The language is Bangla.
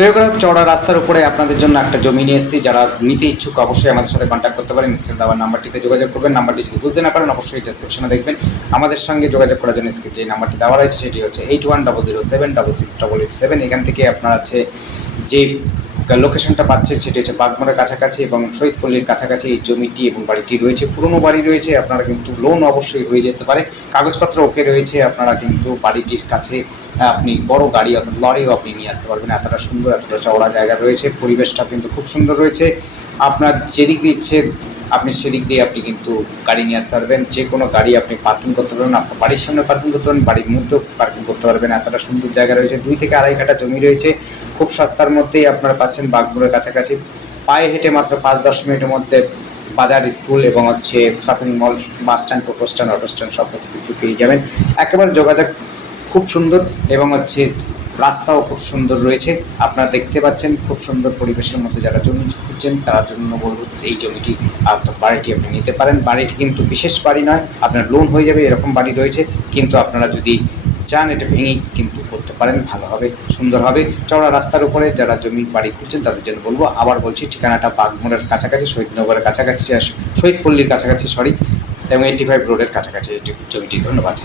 প্রিয়গ্রাম চওড়া রাস্তার উপরে আপনাদের জন্য একটা জমি নিয়ে এসেছি। যারা নিতে ইচ্ছুক অবশ্যই আমাদের সাথে কন্ট্যাক্ট করতে পারেন। স্ক্রিনে দেওয়া নাম্বারটিতে যোগাযোগ করবেন। নাম্বারটি যদি বুঝতে না পারেন অবশ্যই ডেসক্রিপশনে দেখবেন। আমাদের সঙ্গে যোগাযোগ করার জন্য স্ক্রিনে যে নাম্বারটি দেওয়া রয়েছে সেটি হচ্ছে 8100766887। এখান থেকে আপনার আছে যে লোকেশনটা পাচ্ছেন সেটি হচ্ছে বাগমারার কাছাকাছি এবং শহীদপল্লির কাছাকাছি এই জমিটি এবং বাড়িটি রয়েছে। পুরনো বাড়ি রয়েছে, আপনারা কিন্তু লোন অবশ্যই হয়ে যেতে পারে, কাগজপত্র ওকে রয়েছে। আপনারা কিন্তু বাড়িটির কাছে আপনি বড় গাড়ি অর্থাৎ লরিও আপনি নিয়ে আসতে পারবেন। এতটা সুন্দর, এতটা চওড়া জায়গা রয়েছে, পরিবেশটা কিন্তু খুব সুন্দর রয়েছে। আপনার যেদিক দিয়ে ইচ্ছে আপনি সেদিক দিয়ে আপনি কিন্তু গাড়ি নিয়ে আসতে পারবেন। যে কোনো গাড়ি আপনি পার্কিং করতে পারবেন, আপনার বাড়ির সামনে পার্কিং করতে পারবেন, বাড়ির মধ্যেও পার্কিং করতে পারবেন। এতটা সুন্দর জায়গা রয়েছে। 2 থেকে আড়াই কাঠা জমি রয়েছে, খুব সস্তার মধ্যেই আপনারা পাচ্ছেন বাগমারার কাছাকাছি। পায়ে হেঁটে মাত্র 5-10 মিনিটের মধ্যে বাজার, স্কুল এবং হচ্ছে শপিং মল, বাস স্ট্যান্ড, টোটো স্ট্যান্ড, অটো স্ট্যান্ড সব কিছু কিন্তু পেয়ে যাবেন। একেবারে যোগাযোগ খুব সুন্দর এবং হচ্ছে রাস্তাও খুব সুন্দর রয়েছে। আপনারা দেখতে পাচ্ছেন খুব সুন্দর পরিবেশের মধ্যে যারা জমি খুঁজছেন তার জন্য বলবো এই জমিটি অর্থাৎ বাড়িটি আপনি নিতে পারেন। বাড়িটি কিন্তু বিশেষ বাড়ি নয়, আপনার লোন হয়ে যাবে এরকম বাড়ি রয়েছে। কিন্তু আপনারা যদি চান এটা ভেঙেই কিন্তু করতে পারেন, ভালো হবে, সুন্দর হবে। চওড়া রাস্তার উপরে যারা জমি বাড়ি খুঁজছেন তাদের জন্য বলবো। আবার বলছি, ঠিকানাটা বাগমারার কাছাকাছি, শহীদনগরের কাছাকাছি, শহীদপল্লির কাছাকাছি এবং 85 রোডের কাছাকাছি এই জমিটি। ধন্যবাদ।